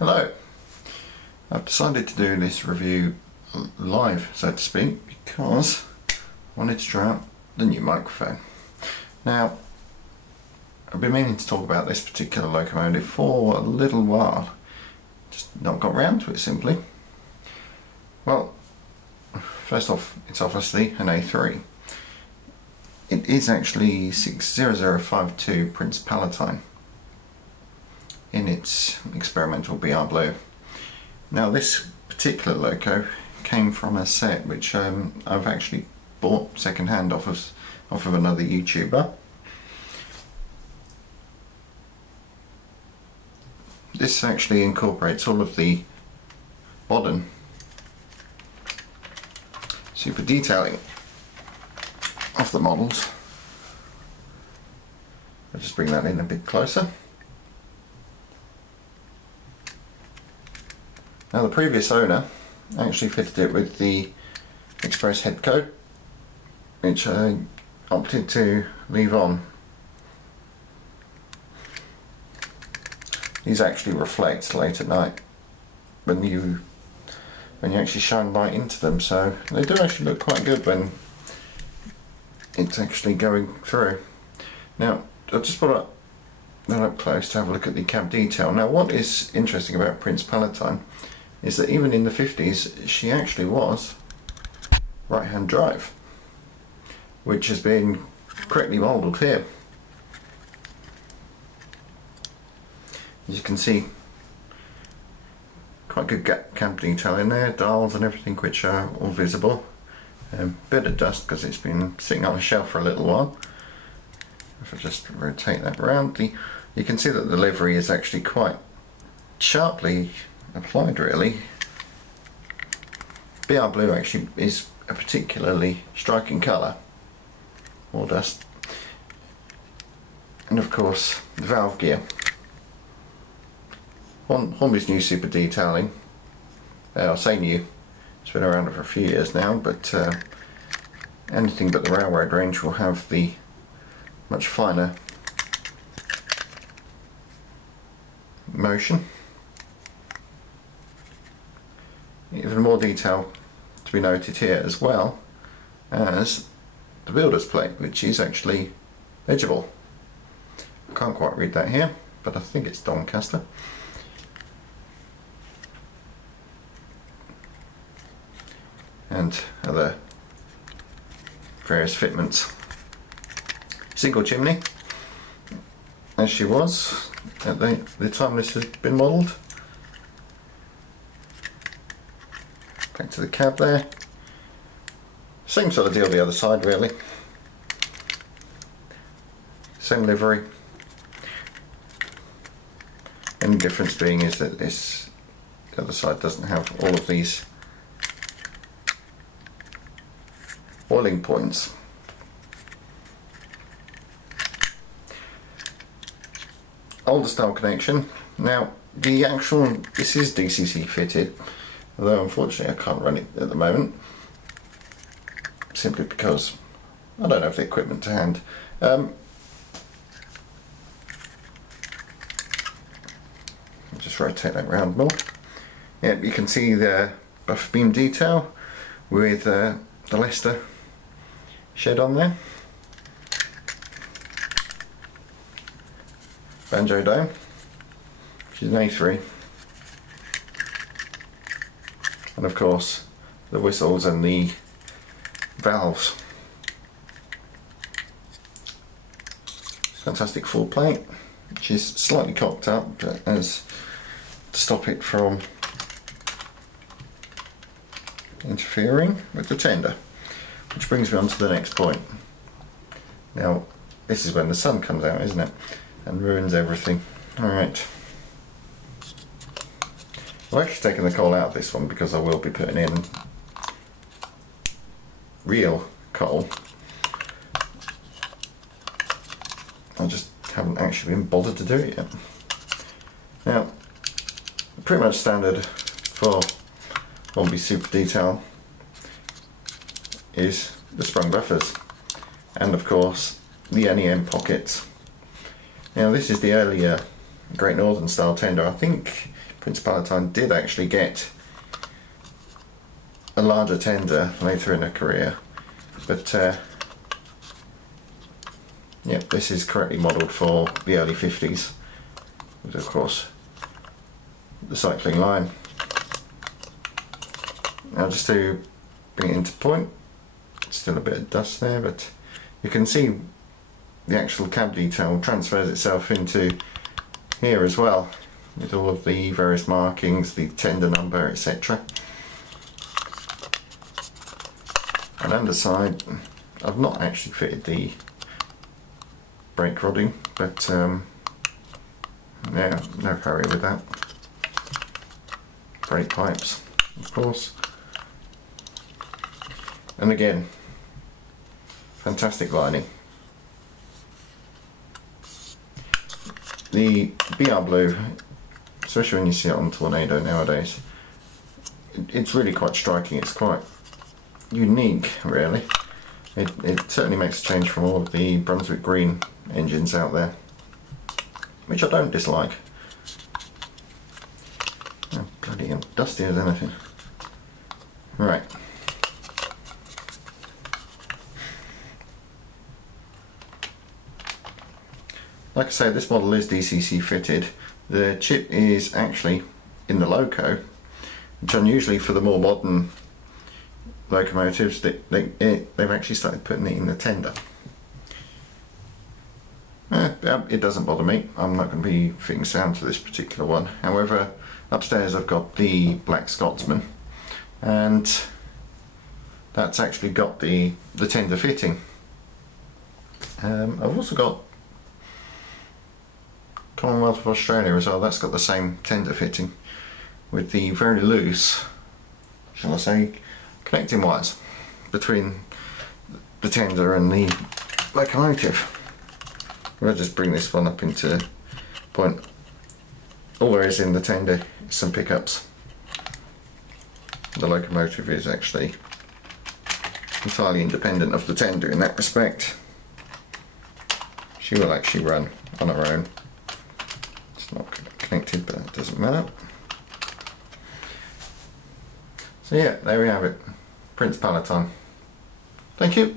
Hello, I've decided to do this review live, so to speak, because I wanted to try out the new microphone. Now, I've been meaning to talk about this particular locomotive for a little while, just not got round to it simply. Well, first off, it's obviously an A3. It is actually 60052 Prince Palatine in its experimental BR Blue. Now this particular loco came from a set which I've actually bought second hand off of another YouTuber. This actually incorporates all of the modern super detailing of the models. I'll just bring that in a bit closer. Now the previous owner actually fitted it with the express head coat, which I opted to leave on. These actually reflect late at night when you actually shine light into them, so they do actually look quite good when it's actually going through. Now I'll just put that up close to have a look at the cab detail. Now what is interesting about Prince Palatine is that even in the 50s she actually was right hand drive, which has been correctly modelled here. As you can see, quite good cab detail in there, dials and everything which are all visible. Bit of dust because it's been sitting on a shelf for a little while. If I just rotate that around, you can see that the livery is actually quite sharply applied really. BR Blue actually is a particularly striking colour. More dust. And of course the valve gear. Hornby's new super detailing. I'll say new, it's been around for a few years now, but anything but the railroad range will have the much finer motion. Even more detail to be noted here, as well as the builder's plate, which is actually legible. I can't quite read that here, but I think it's Doncaster. And other various fitments. Single chimney, as she was at the time this has been modelled. Back to the cab there. Same sort of deal the other side really. Same livery. Only difference being is that the other side doesn't have all of these oiling points. Older style connection. Now this is DCC fitted, although unfortunately I can't run it at the moment simply because I don't have the equipment to hand. I'll just rotate that round more. Yeah, you can see the buffer beam detail with the Leicester shed on there. Banjo dome, which is an A3, and of course the whistles and the valves. Fantastic full plate, which is slightly cocked up as to stop it from interfering with the tender. Which brings me on to the next point. Now, this is when the sun comes out, isn't it? And ruins everything. Alright. I've actually taken the coal out of this one because I will be putting in real coal. I just haven't actually been bothered to do it yet. Now, pretty much standard for Hornby super detail is the sprung buffers, and of course the NEM pockets. Now this is the earlier Great Northern style tender. I think Prince Palatine did actually get a larger tender later in her career, but yeah, this is correctly modelled for the early 50s, with of course the cycling line. Now just to bring it into point, still a bit of dust there, but you can see the actual cab detail transfers itself into here as well, with all of the various markings, the tender number, etc. And underside, I've not actually fitted the brake rodding, but yeah, no hurry with that. Brake pipes, of course. And again, fantastic lining. The BR Blue, especially when you see it on Tornado nowadays, it's really quite striking. It's quite unique, really. It certainly makes a change from all of the Brunswick green engines out there, which I don't dislike. Oh, bloody hell, dusty as anything. Right. Like I say, this model is DCC fitted. The chip is actually in the loco, which unusually for the more modern locomotives, they've actually started putting it in the tender. It doesn't bother me. I'm not going to be fitting sound to this particular one. However, upstairs I've got the Black Scotsman, and that's actually got the tender fitting. I've also got Commonwealth of Australia as well. That's got the same tender fitting with the very loose, shall I say, connecting wires between the tender and the locomotive. I'll just bring this one up into point. All there is in the tender is some pickups. The locomotive is actually entirely independent of the tender in that respect. She will actually run on her own. It's not connected, but it doesn't matter. So yeah, there we have it. Prince Palatine. Thank you.